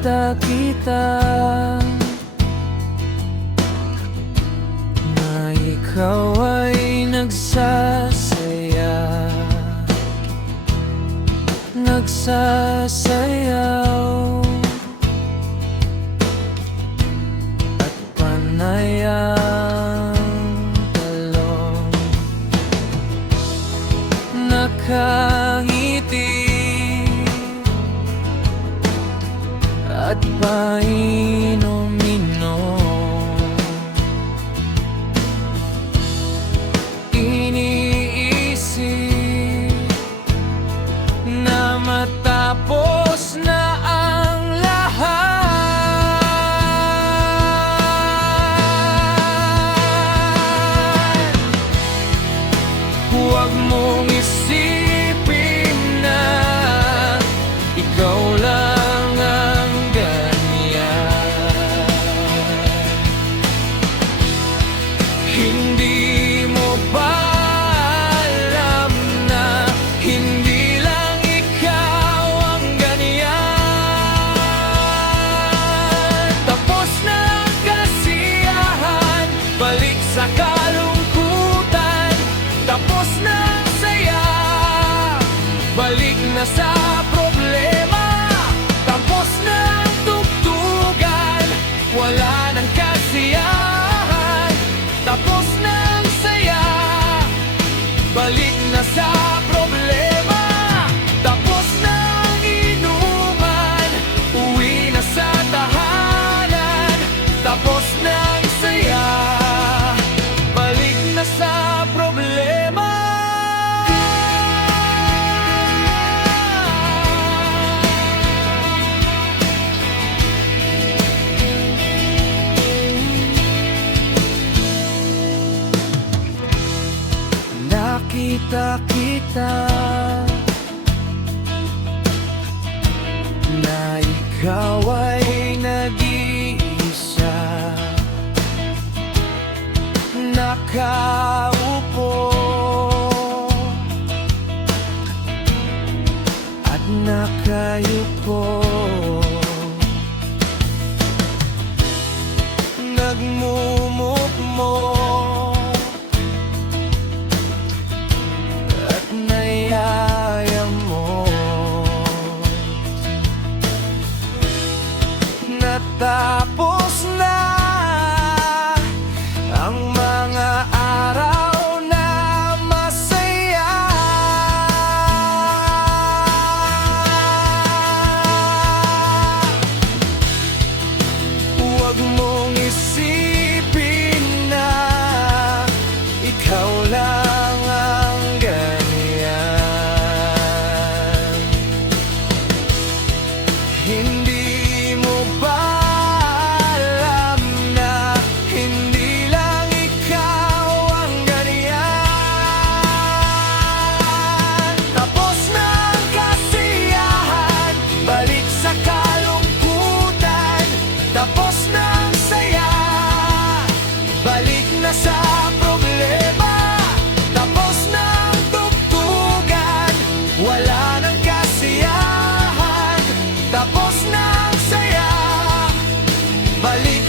Nakita-kita na ikaw ay nagsasayaw at panayang talong, nakangiti at painom-inom. Iniisip na matapos na ang lahat. Huwag mong isipin na ikaw lang ang ganyan. Hindi mo ba alam na hindi lang ikaw ang ganyan? Tapos na ang kasiyahan, balik sa kalungkutan. Tapos na ang saya, balik na sa problema. Tapos na ang tugtugan, wala nang kasiyahan. Tapos na ang saya, balik na sa problema. Tapos na ang inuman, uwi na sa tahanan. Tapos na ang saya, balik na sa problema. Nakita-kita na ikaw ay nag-iisa, nakaupo at nakayuko, nagmumukmo at nayayam mo. Natapos na ang mga araw na masaya. Huwag mong isipin na ikaw lang ang ganyan. Hindi mo ba alam na hindi lang ikaw ang ganyan? Tapos na ang kasiyahan, balik sa kalungkutan. Tapos na ang saya, balik na sa problema. Tapos na ang tugtugan, wala nang kasiyahan. Tapos na ang saya, balik